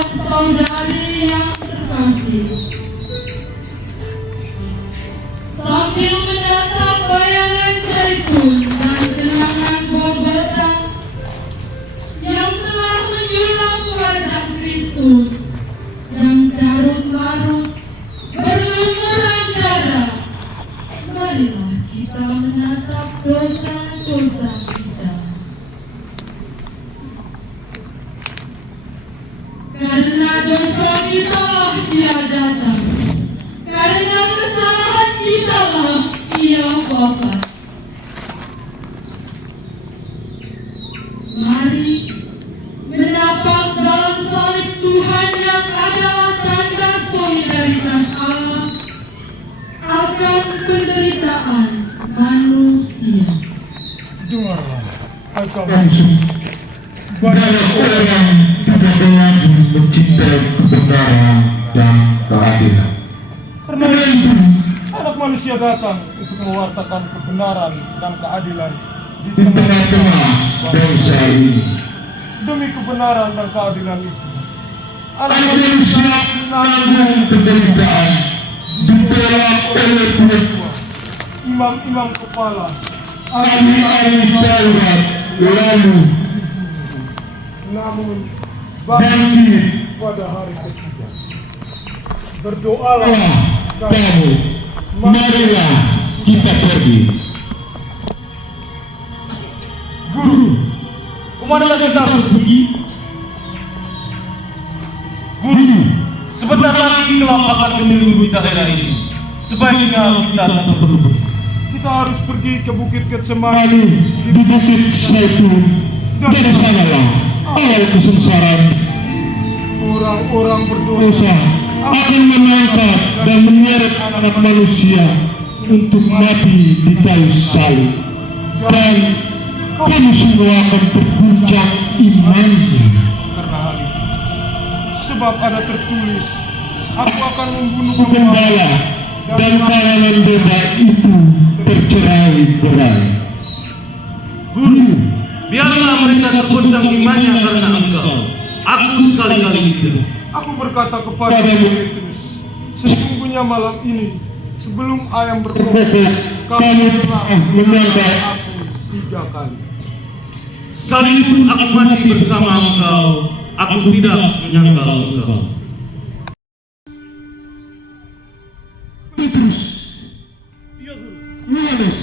saudari yang terkasih, sambil menatap bayangan zaitun dan kenangan Golgota yang telah menjulang wajah Kristus yang carut-marut berlumuran darah, marilah kita menatap dosa-dosa kita. Karena dosa kita Dia datang, karena kesalahan kita lah Ia wafat. Mari menapang jalan salib Tuhan yang adalah tanda solidaritas Allah akan penderitaan manusia. Dengarlah, langsung banyak orang tidak lagi mencintai kebenaran dan keadilan. karena itu anak manusia datang untuk mewartakan kebenaran dan keadilan Di tengah-tengah bangsa ini, demi kebenaran dan keadilan itu. anak manusia menanggung penderitaan ditolak oleh Tuhan, Imam-imam kepala, ahli-ahli Taurat, lalu namun bangkit pada hari ketiga berdoalah kamu, marilah kita pergi. Guru, kemana kita harus pergi? Guru, sebentar lagi kelak akan menyelimuti daerah ini. Sebaiknya kita tak perlu. Kita harus pergi ke Bukit Getsemani. Lalu di Bukit Zaitun, dari sanalah awal kesengsaraan. Orang-orang berdosa Dosa akan menangkap dan menyeret anak manusia untuk mati di kayu salib, dan kamu semua akan terguncang imannya. karena hal itu. Sebab ada tertulis, aku akan membunuh Gembala dan kalangan beba itu tercerai-berai. Guru, biarlah mereka tergoncang imannya karena engkau. Aku sekali-kali tidak. Aku berkata kepada Petrus, sesungguhnya malam ini sebelum ayam berkokok, kamu telah menentang aku 3 kali. Sekalipun aku mati bersama engkau, aku tidak menyangkal engkau. Petrus, Iya guru. Yohanes,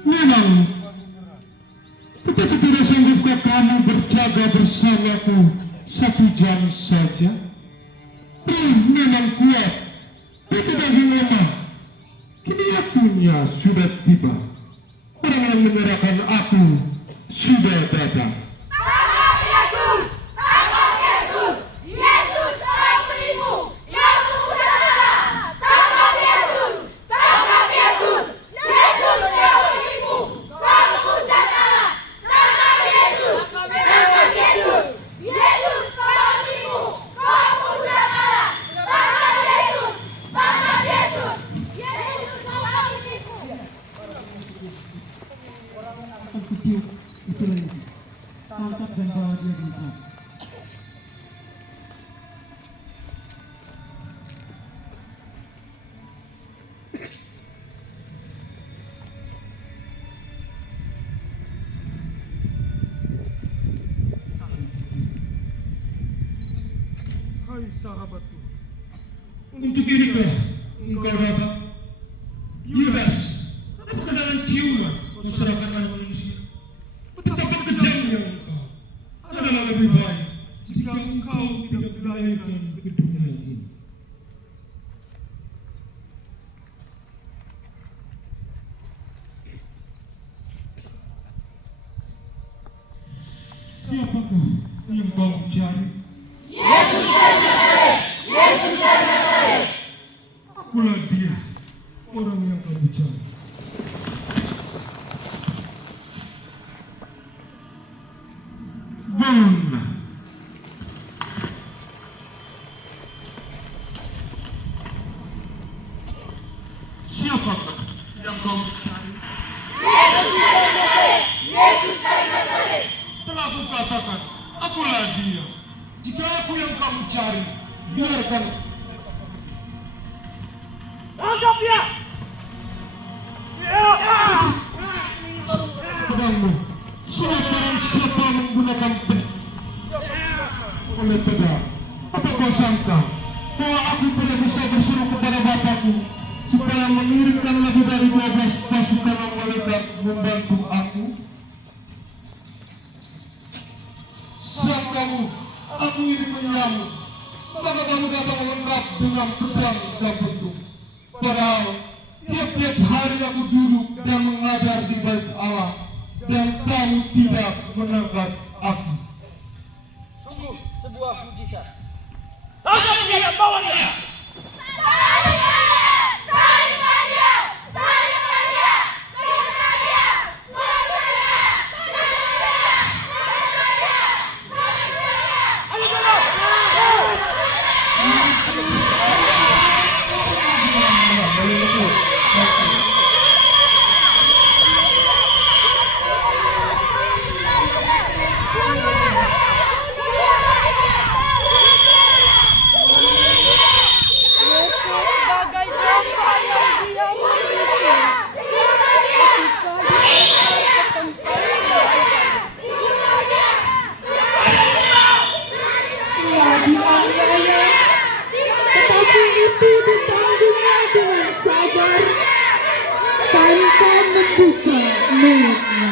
memang tetapi tidak sanggupkah kamu berjaga bersamaku 1 jam saja? Memang kuat, tapi bagaimana? Kini waktunya sudah tiba. Orang yang menyerahkan aku sudah datang. Tangkap Yesus! Tangkap Yesus! Yesus seorang penipu! Yesus sudah salah! Tangkap Yesus! Tangkap Yesus! Yesus seorang penipu! Kamu hujat Allah! Tangkap Yesus! Tangkap Yesus! Yesus seorang penipu! Kamu hujat Allah! Tangkap Yesus! Tangkap Yesus! Yesus seorang penipu! Kecil itu lagi tangkap dan bawa dia di sana. Hai sahabatku, Untuk inikah engkau datang? Yudas, apa kedalam ciuman menserahkan anak manusia? Betapa kejamnya engkau. Adalah lebih baik jika engkau tidak dilahirkan ke dunia ini. Siapakah yang kau cari? Yesus dari Nazaret! Yesus dari Nazaret! Akulah dia, orang yang kau cari. Bangunlah. Siapakah yang kau aku yang kamu cari. Biarkan. Tangkap dia! Pedangmu. Siapa yang menggunakan pedang? Oleh pedang. Apa kau sangka bahwa aku tidak bisa berseru kepada bapakku supaya mengirimkan lebih dari 12 pasukan malaikat membantu aku? Siap kamu, aku ini menyambut. Maka kamu datang lengkap dengan pedang dan bentuk. Padahal tiap-tiap hari aku duduk dan mengajar di bait Allah, dan kamu tidak menangkap aku. Sungguh sebuah mujizat. Tangkap dia, bawa dia! Sebagai jasa yang dia miliki, ketika diantar ke tempat Telah dianiaya, tetapi itu ditanggungnya dengan sabar tanpa membuka mulutnya.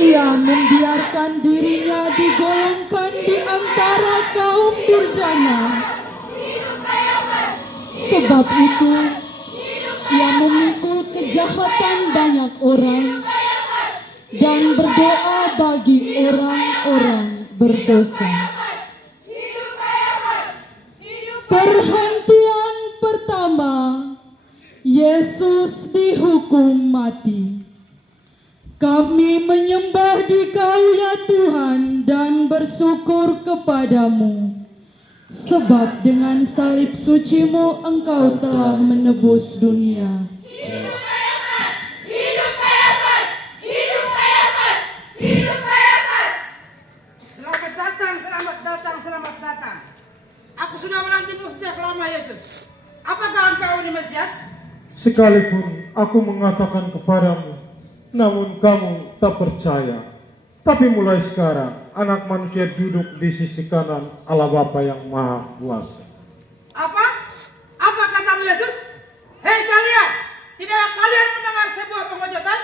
Ia membiarkan dirinya digolongkan di antara kaum durjana. Sebab itu, ia memikul kejahatan banyak orang dan berdoa bagi orang-orang berdosa. Perhentian pertama, Yesus dihukum mati. Kami menyembah Dikau ya Tuhan dan bersyukur kepadamu, sebab dengan salib suci-Mu Engkau telah menebus dunia. Selamat datang, selamat datang, selamat datang. Aku sudah menantimu sejak lama, Yesus. Apakah Engkau ini Mesias? Sekalipun aku mengatakan kepadamu, namun kamu tak percaya. Tapi mulai sekarang, anak manusia duduk di sisi kanan Allah Bapa yang Maha Kuasa. Apa? Apa katamu, Yesus? Hei kalian, tidakkah kalian mendengar sebuah penghujatan?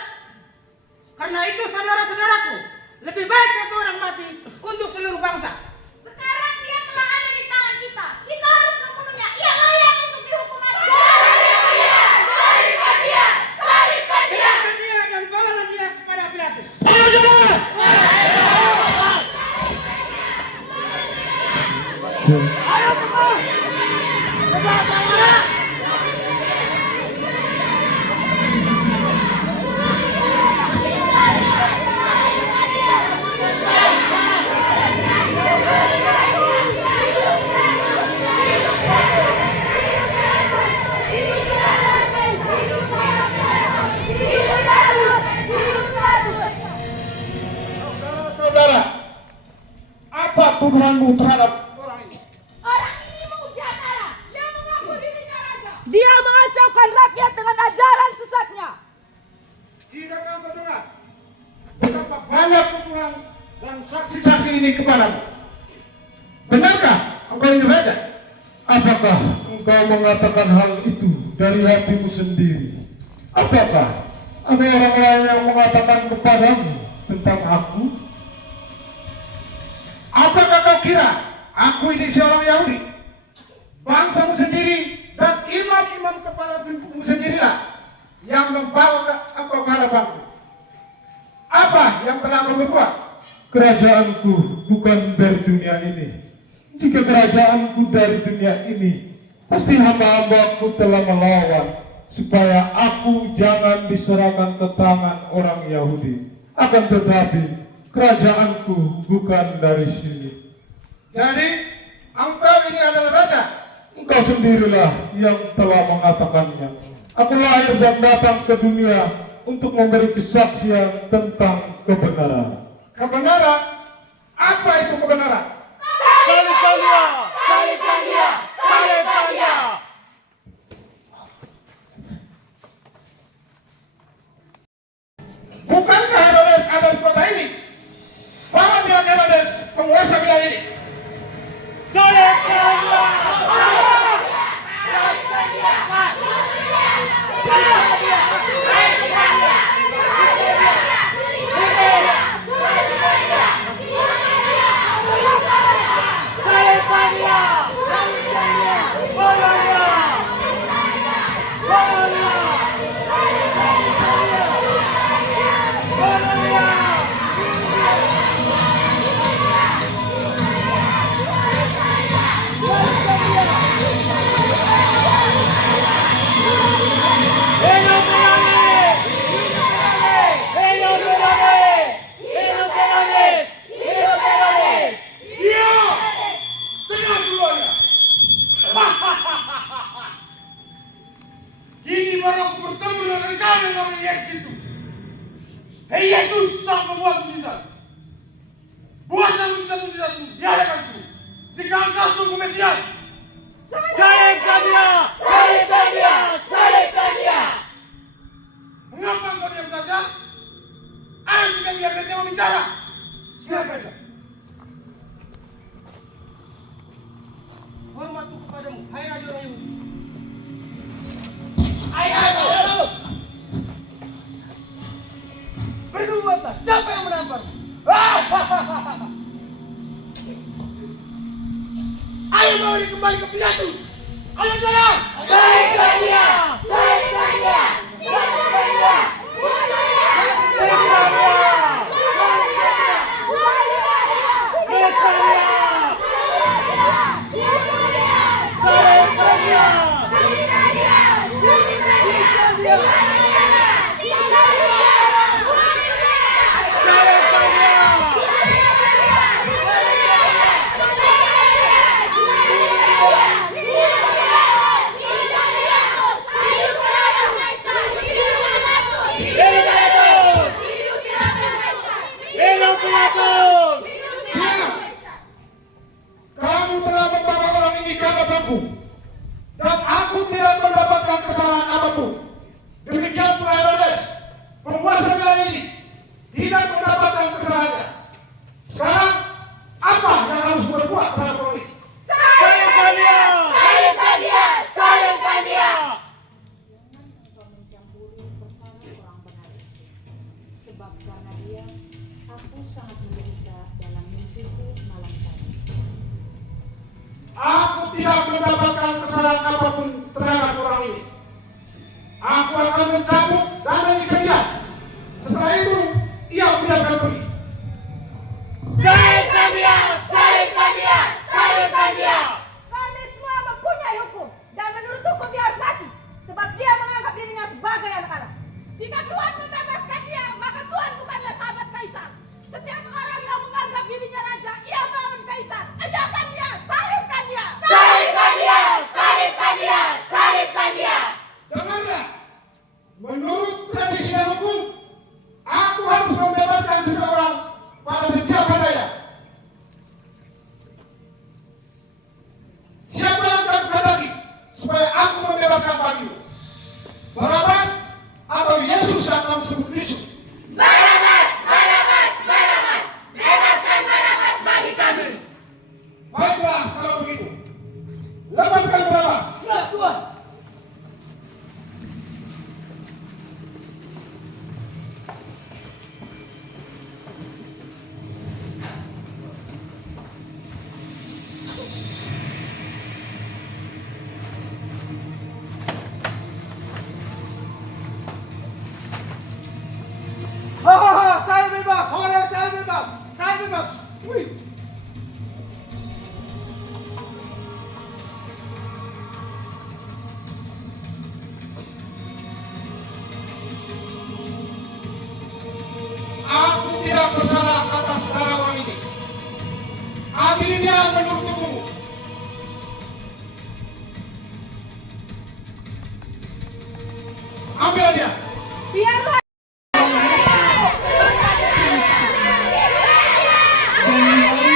Karena itu saudara-saudaraku, lebih baik satu orang mati untuk seluruh bangsa. Sekarang dia telah ada di tangan kita. Kita harus membunuhnya. Ia layak untuk dihukum mati. Serahkan dia dan bawalah dia kepada Pilatus. Saudara, apa tuduhanmu terhadap orang ini? Orang ini menghujat Allah. Dia mengaku dirinya raja. Dia mengacaukan rakyat dengan ajaran sesatnya. Tidakkah engkau dengar betapa banyak tuduhan dan saksi-saksi ini kepadamu? Benarkah engkau ini raja? Apakah engkau mengatakan hal itu dari hatimu sendiri? Apakah ada orang lain yang mengatakan kepadamu tentang aku? Apakah kau kira aku ini seorang Yahudi? Bangsamu sendiri dan imam-imam kepala sukumu sendirilah yang membawa engkau ke hadapanku. Apa yang telah kau berbuat? Kerajaanku bukan dari dunia ini. Jika kerajaanku dari dunia ini, pasti hamba-hambaku telah melawan supaya aku jangan diserahkan ke tangan orang Yahudi. Akan tetapi kerajaanku bukan dari sini. Jadi engkau ini adalah raja? Engkau sendirilah yang telah mengatakannya. Aku lahir dan datang ke dunia untuk memberi kesaksian tentang kebenaran. Kebenaran? Apa itu kebenaran? Salibkan dia! Salibkan dia! Salibkan dia! Bukankah Herodes ada di kota ini? Bawa dia Herodes, penguasa wilayah ini. Salibkan dia! Salibkan dia! Salibkan dia! Bunuh dia! Bunuh dia! Bunuh dia! Hidup Herodes! Hidup Herodes! Hidup Herodes! Hidup Herodes! Iya! Dengar semuanya. Kini baru aku bertemu dengan engkau yang namanya Yesus itu. Hei Yesus, sang membuat mujizat. Buatlah mujizat-mujizat di hadapanku. Jika engkau sungguh Mesias, Salibkan dia! Salibkan dia! Salibkan dia! mengapa engkau diam saja? Ayo kita biarkan dia bicara. Siapa itu? Hormatku kepadamu, hai Raja orang Yahudi. Ayo! Bernubuatlah, siapa yang menampar? Ayo bawa dia kembali ke Pilatus. Ayo dorong! Salibkan dia! Salibkan dia! Salibkan dia! Salibkan dia! Salibkan dia! Salibkan dia! Salibkan dia! Pilatus! Hidup Pilatus! Kamu telah membawa orang ini ke hadapanku, dan aku tidak mendapatkan kesalahan apapun. Demikian pula Herodes, penguasa wilayah ini, tidak mendapatkan kesalahannya. Sekarang, apa yang harus berbuat terhadap orang ini? Salibkan dia! Salibkan dia! Salibkan dia! Jangan engkau mencampuri perkara orang benar itu. Sebab karena dia, aku sangat menderita dalam mimpiku malam tadi. Aku tidak mendapatkan kesalahan apapun terhadap orang ini. Aku akan mencabut dan menyiksa dia. Setelah itu, ia biarkan pergi. Salibkan dia! Salibkan dia! Salibkan dia! Kami semua mempunyai hukum dan menurut hukum dia harus mati sebab dia menganggap dirinya sebagai anak Allah. Jika Tuhan membebaskan dia, maka Tuhan bukanlah sahabat kaisar. Setiap orang yang menganggap dirinya raja, ia melawan kaisar. Ajarkan dia, salibkan dia. Salibkan dia! Salibkan dia! Salibkan dia! Dengarlah, menurut tradisi dan hukum, aku harus membebaskan seseorang pada setiap hadanya. Siapa yang akan kehendaki supaya aku membebaskan bagimu? Barabas atau Yesus yang kamu sebut Kristus? Barabas! Barabas! Barabas! Bebaskan Barabas bagi kami! Baiklah kalau begitu, lepaskan Barabas. Siap Tuhan. Saya bebas, saya bebas, saya bebas. Wih. Aku tidak bersalah atas perkara orang ini. Adili dia menurut hukum. Ambil dia. Biarlah. Dan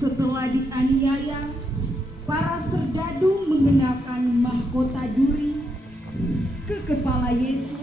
Setelah dianiaya, para serdadu mengenakan mahkota duri ke kepala Yesus.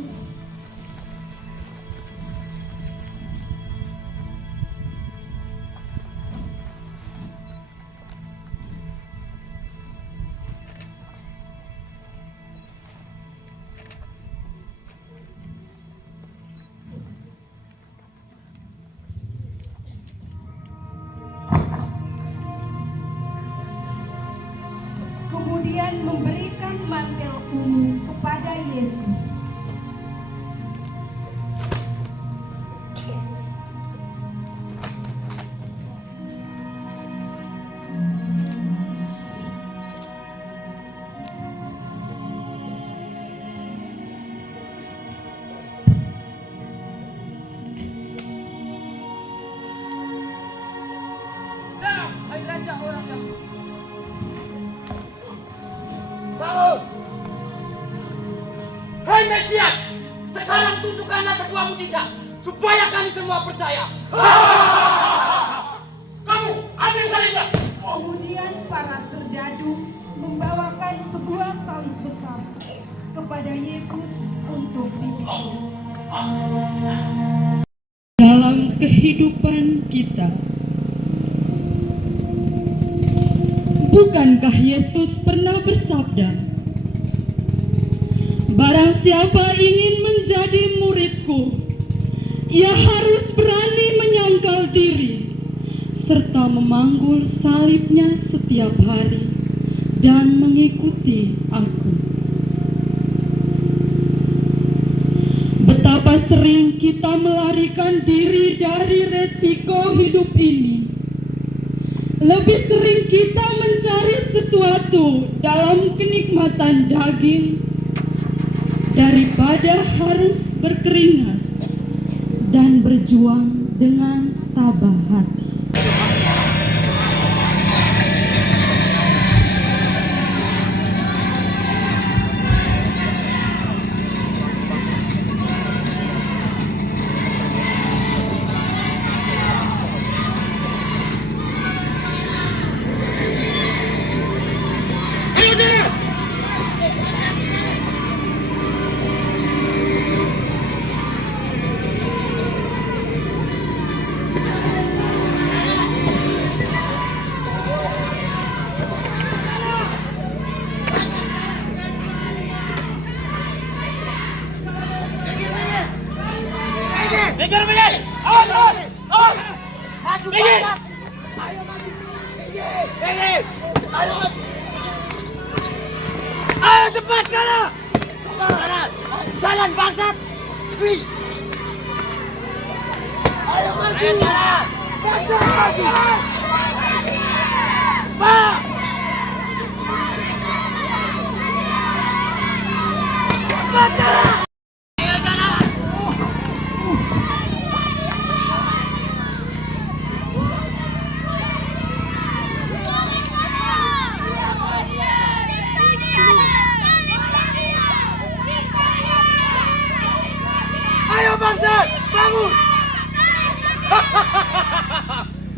Kemudian memberikan mantel ungu kepada Yesus. Hai raja orang Yahudi. Hei Mesias, sekarang tunjukkanlah sebuah mujizat supaya kami semua percaya. Kamu ambil salibnya. Kemudian para serdadu membawakan sebuah salib besar kepada Yesus untuk dipikul. Dalam kehidupan kita, bukankah Yesus pernah bersabda, "Barang siapa ingin menjadi muridku, ia harus berani menyangkal diri, serta memanggul salibnya setiap hari, dan mengikuti aku." Betapa sering kita melarikan diri dari resiko hidup ini. Lebih sering kita mencari sesuatu dalam kenikmatan daging daripada harus berkeringat dan berjuang dengan tabah hati. Kejar Miguel! Awas, awas! Awas! Maju bangsat! Ayo maju! Miguel! Ayo maju! Ayo cepat sana! Jalan! Jalan bangsat! Wih! Ayo maju! Ayo jalan! Bangsat maju! Pak! Cepat jalan! Ayo bangsat, bangun!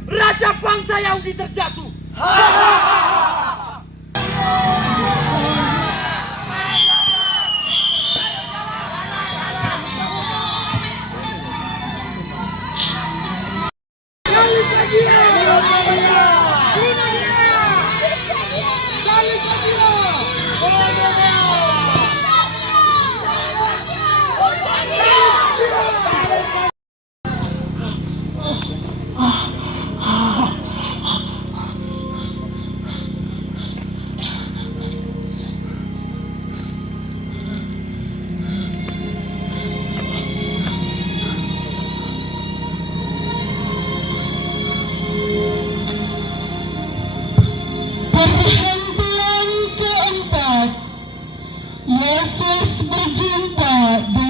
Raja bangsa Yahudi terjatuh. Perhentian keempat, Yesus berjumpa dengan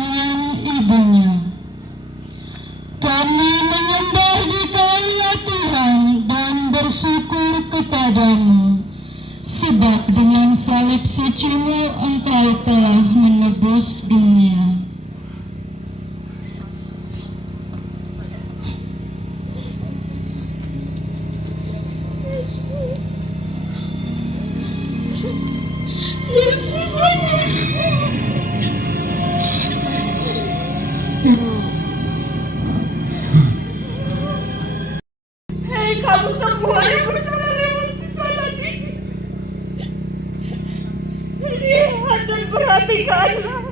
Sucimu Engkau telah menebus dunia. Hei kamu semua yang berjalan lewat jalan ini, lihat dan perhatikanlah.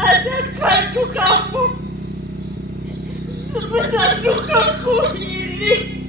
Adakah dukamu sebesar dukaku ini?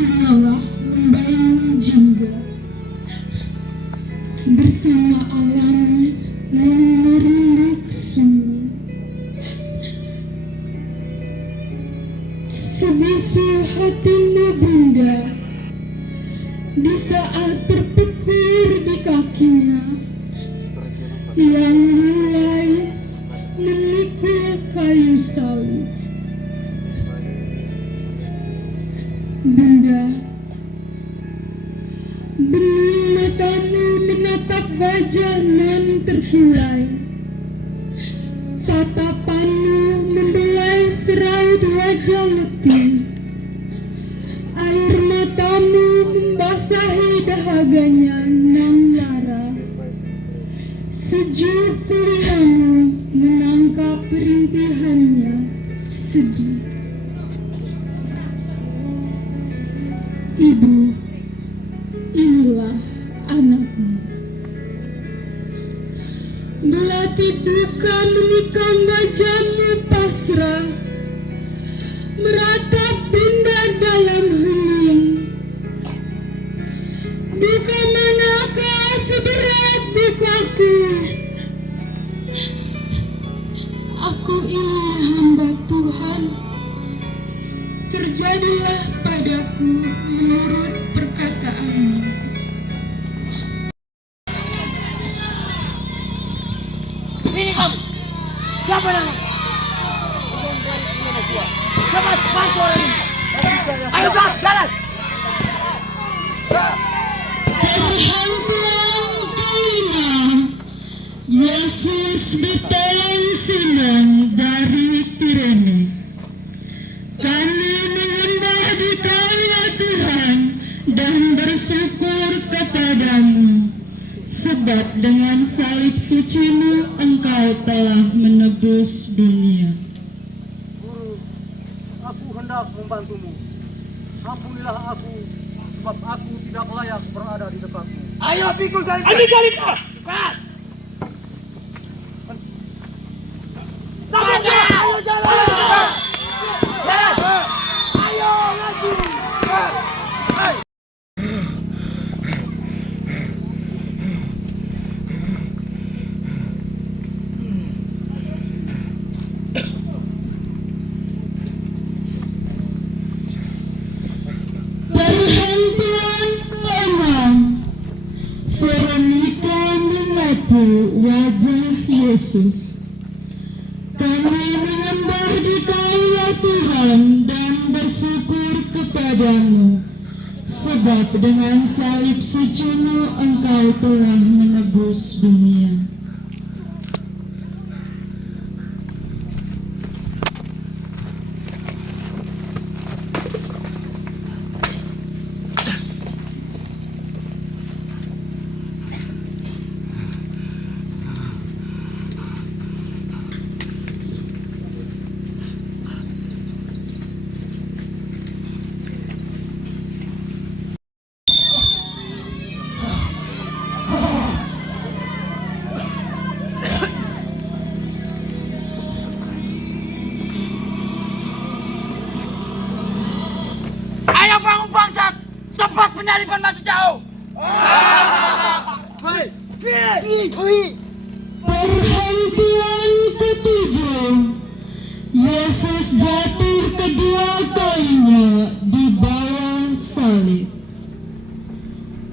Hanyalah membayang jingga bersama alam yang merunduk sunyi. Sebisu hatimu Bunda di saat terpikir di kakinya yang mulai memikul kayu salib. Bunda, bening matamu menatap wajah nan terhulai. Tatapanmu membelai seraut wajah letih. Air matamu membasahi dahaganya nan lara. Sejuk kuliahmu menangkap perintihannya sedih. Ibu, inilah anakmu. Belati duka menikam wajahmu pasrah, meratap Bunda dalam terjadilah padaku menurut perkataanmu. Sini kamu. Siapa nama? Cepat bantu orang ini. Ayo Kak, jalan. Perhantuan kelima, Yesus ditolong Simon dari Kirene. Kami menyembah di Kau ya Tuhan dan bersyukur kepadamu, sebab dengan salib suci-Mu Engkau telah menebus dunia. Guru, aku hendak membantumu. Ampunilah aku, sebab aku tidak layak berada di dekatmu. Ayo pikul salib. Ayo salib. Cepat. Jalan. Ayo jalan. Jalan. Ayo lagi. Perhentian keenam, Veronica mengaku wajah Yesus. Kami menyembah di Kau ya Tuhan dan bersyukur kepadamu, sebab dengan salib suci-Mu Engkau telah menebus dunia. Ayo bangun bangsat. Tempat penyaliban masih jauh. Perhentian ketujuh, Yesus jatuh kedua kalinya di bawah salib.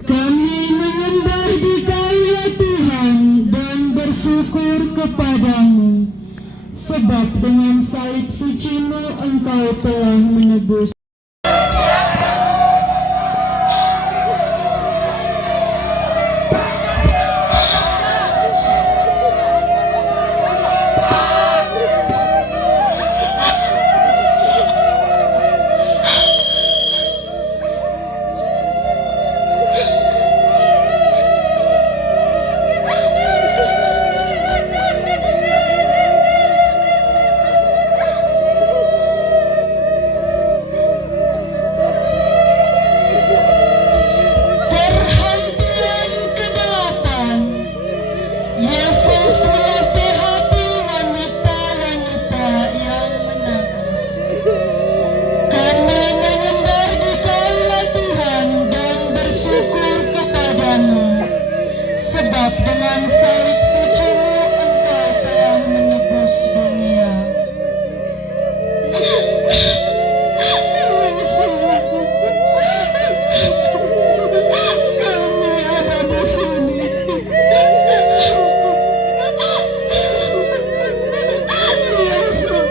Kami menyembah di Kau ya Tuhan dan bersyukur kepadamu, sebab dengan salib suci-Mu Engkau telah menebus. Perhentian kedelapan, Yesus menasihati wanita-wanita yang menangis. Kami menyembah di Kau ya Tuhan dan bersyukur kepadamu, sebab dengan salib suci-Mu Engkau telah menebus dunia. Kami ada di sini. Yesus,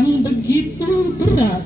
yang begitu berat.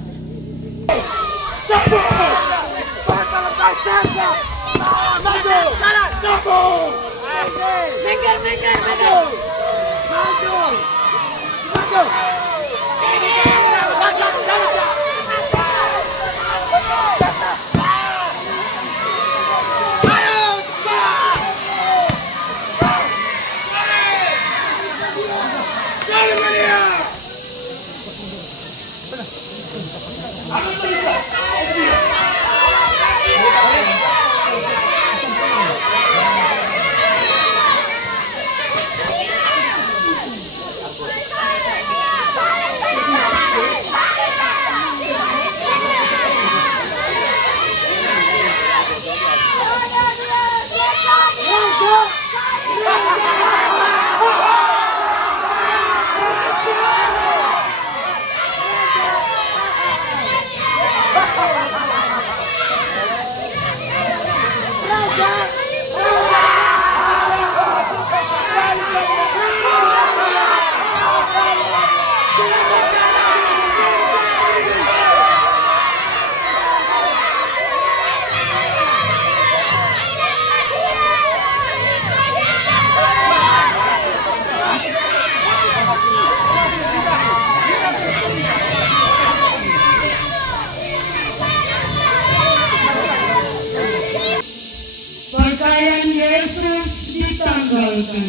Pakaian Yesus ditanggalkan.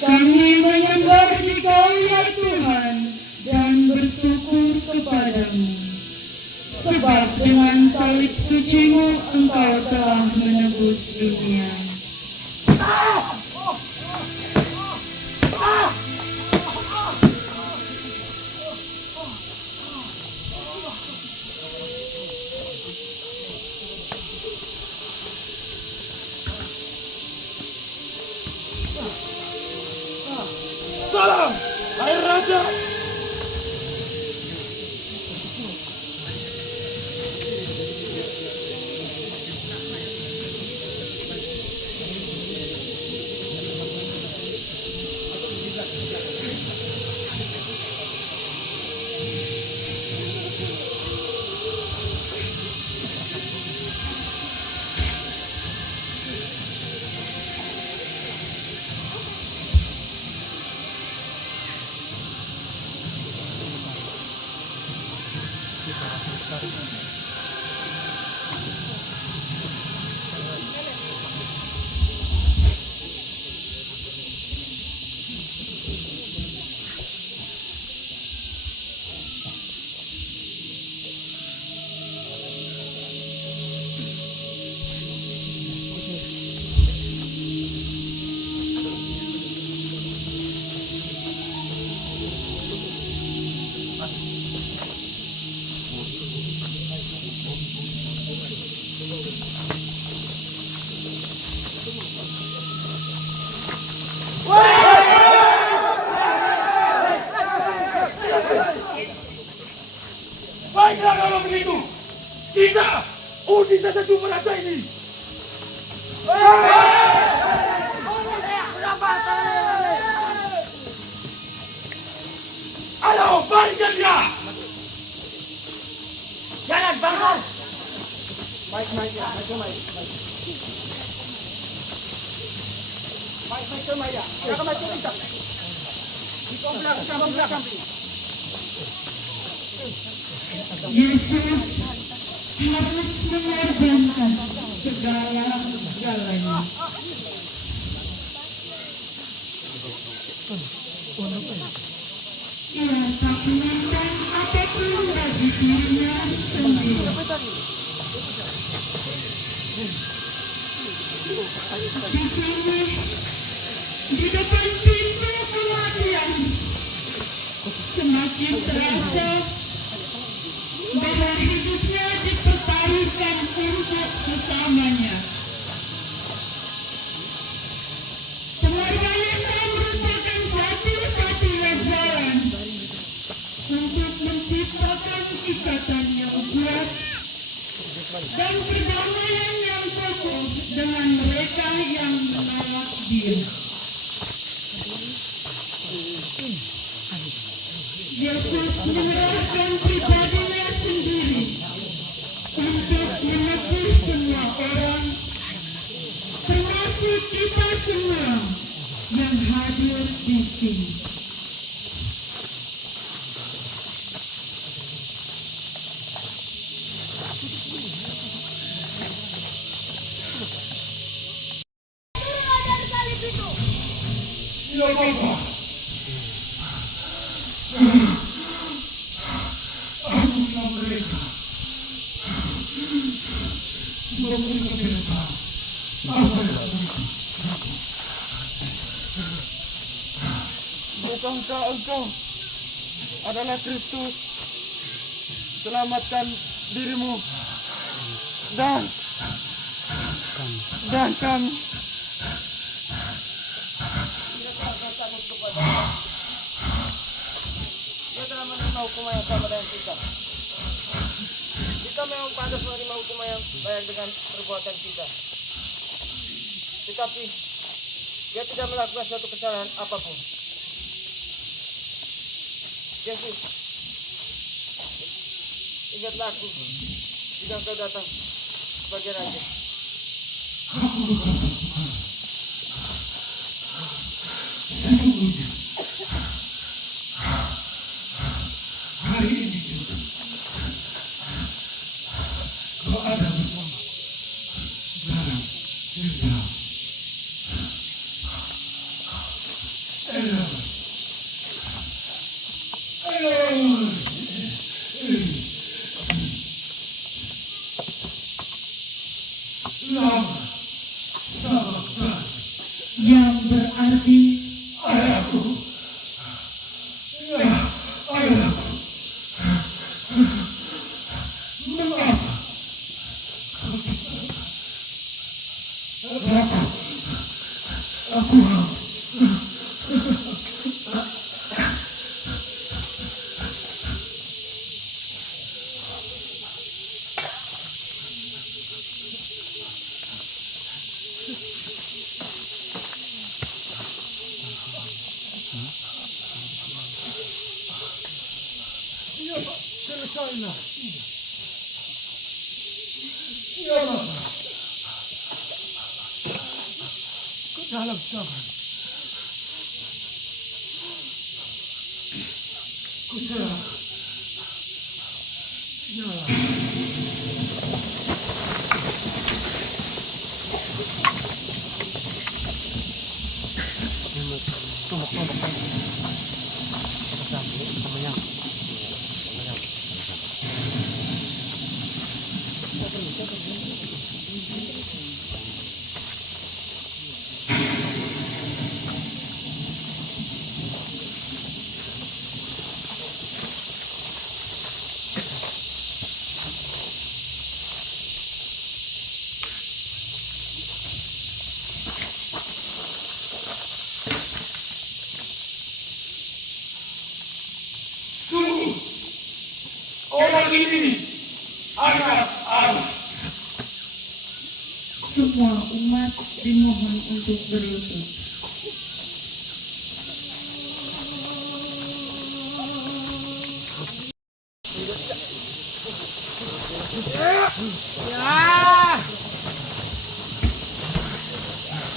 Kami menyembah Dikau ya Tuhan dan bersyukur kepadamu. Sebab dengan salib suci-Mu Engkau telah menebus dunia. Salam, hai Raja. Baiklah kalau begitu, kita undi saja raja ini. Ayo, balikan dia. Jangan bangun. Baik. Yesus harus mengorbankan segala-galanya. Ia tak memandang apapun bagi dirinya sendiri. Di sini, di depan pintu kematian, semakin terasa bahwa hidupnya dipertaruhkan untuk sesamanya. Pengorbanannya merupakan satu-satunya jalan untuk menciptakan ikatan yang kuat dan perdamaian yang kokoh dengan mereka yang menolak Dia. Yesus menyerahkan pribadinya sendiri untuk menebus semua orang, termasuk kita semua yang hadir di sini. Dari salib itu. Ya Bapa. Ampunilah mereka. Memberikan mereka apa yang mereka. Bukankah engkau adalah Kristus? Selamatkan dirimu dan kami. Dia telah menerima hukuman yang sama dengan kita. Kita memang pantas menerima hukuman yang baik dengan perbuatan kita. Tetapi dia tidak melakukan suatu kesalahan apapun. Yesus, ingatlah aku jika engkau datang sebagai raja. Hari ini juga kau ada bersama dalam surga. Yang berarti Ayahku. Ayahku. Mengapa? Aku Selesailah. Ya Bapa. Ke dalam tangan. Kuserah. Ya. Sungguh, orang ini anak Allah. semua umat dimohon untuk berlutut.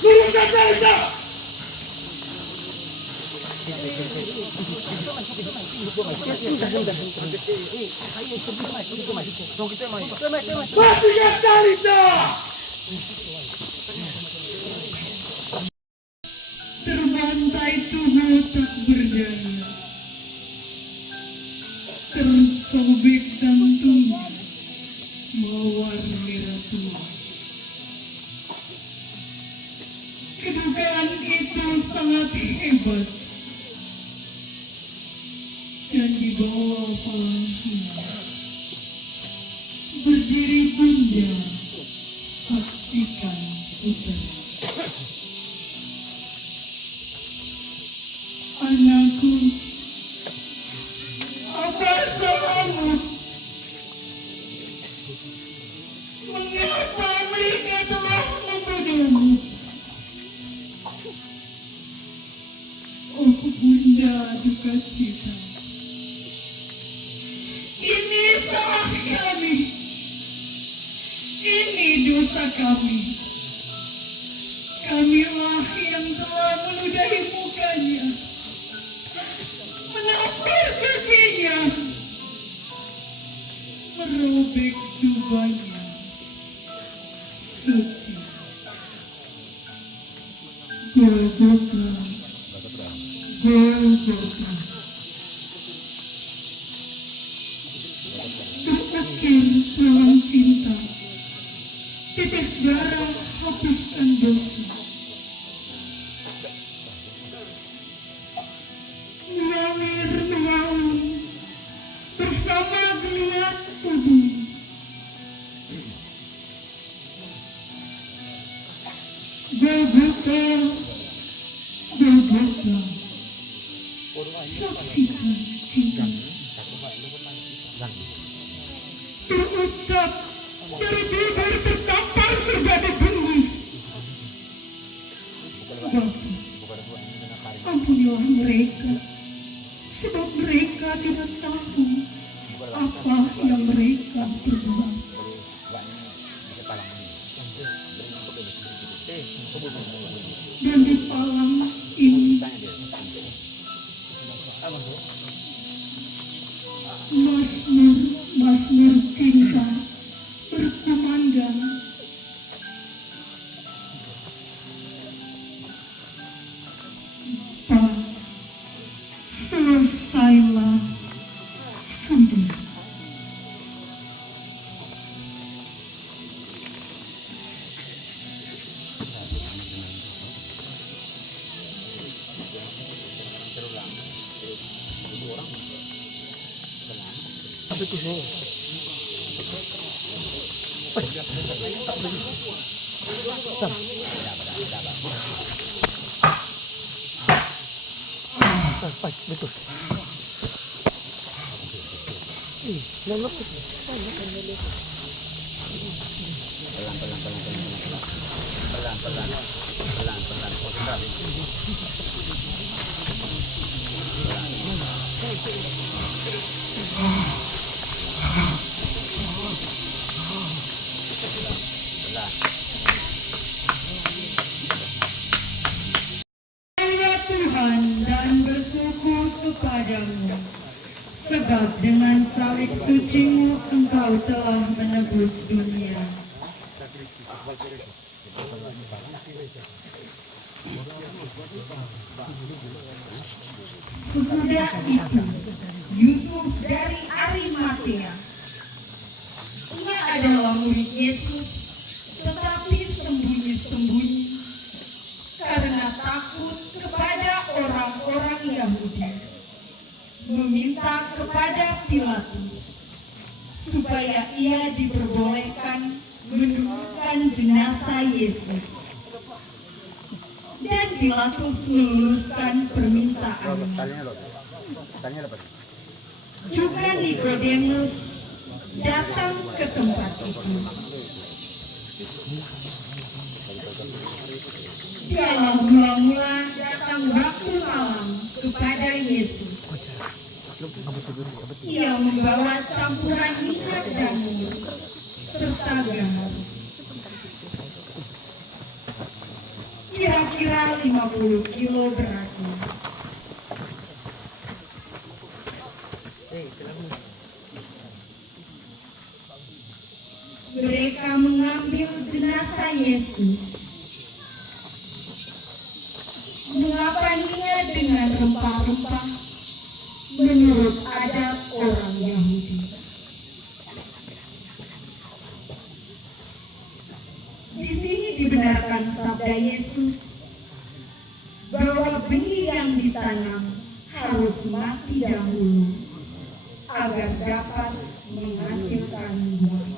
Turunkan mereka. Matikan Talita. Terbantai tubuh tak berdaya, tersobek jantungnya, mawar merah tua. Kedugaan itu sangat hebat, dan di bawah palangnya berdiri Bunda Saksikan Utara. Anakku, apa salahmu? Mengapa mereka telah membunuhmu? Oh Bunda duka cita, kami. Ini dosa kami. Kamilah yang telah meludahi mukanya, menampar kakinya, merobek jubahnya. Suci. Golgota. Golgota. Terukir dalam cinta, tetes darah hapuskan dosa. Mengalir bersama geliat tubuh. Golgota, Golgota, saksikan cinta. Terucap dari bibir tertampar serba dibungkus. Bapa, ampunilah mereka, sebab mereka tidak tahu apa yang mereka perbuat. Dan di palang ini Mazmur cinta berkumandang. Pak, selesailah sudah. Tuhan dan bersyukur kepadamu, sebab dengan salib sucimu engkau telah menebus dunia. Sesudah itu, Yusuf dari Arimatea, ia adalah murid Yesus, tetapi sembunyi-sembunyi karena takut kepada orang-orang Yahudi, meminta kepada Pilatus supaya ia diperbolehkan menundukkan jenazah Yesus. Dan Pilatus meluluskan permintaannya. Juga Nikodemus datang ke tempat itu. Dialah mula-mula datang waktu malam kepada Yesus. Ia membawa campuran minyak dan mur serta garam. Kira-kira 50 kilo beratnya. Mereka mengambil jenazah Yesus, mengapaninya dengan rempah-rempah menurut adat orang Yahudi. Di sini dibenarkan sabda Yesus bahwa benih yang ditanam harus mati dahulu agar dapat menghasilkan buah.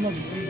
Come on.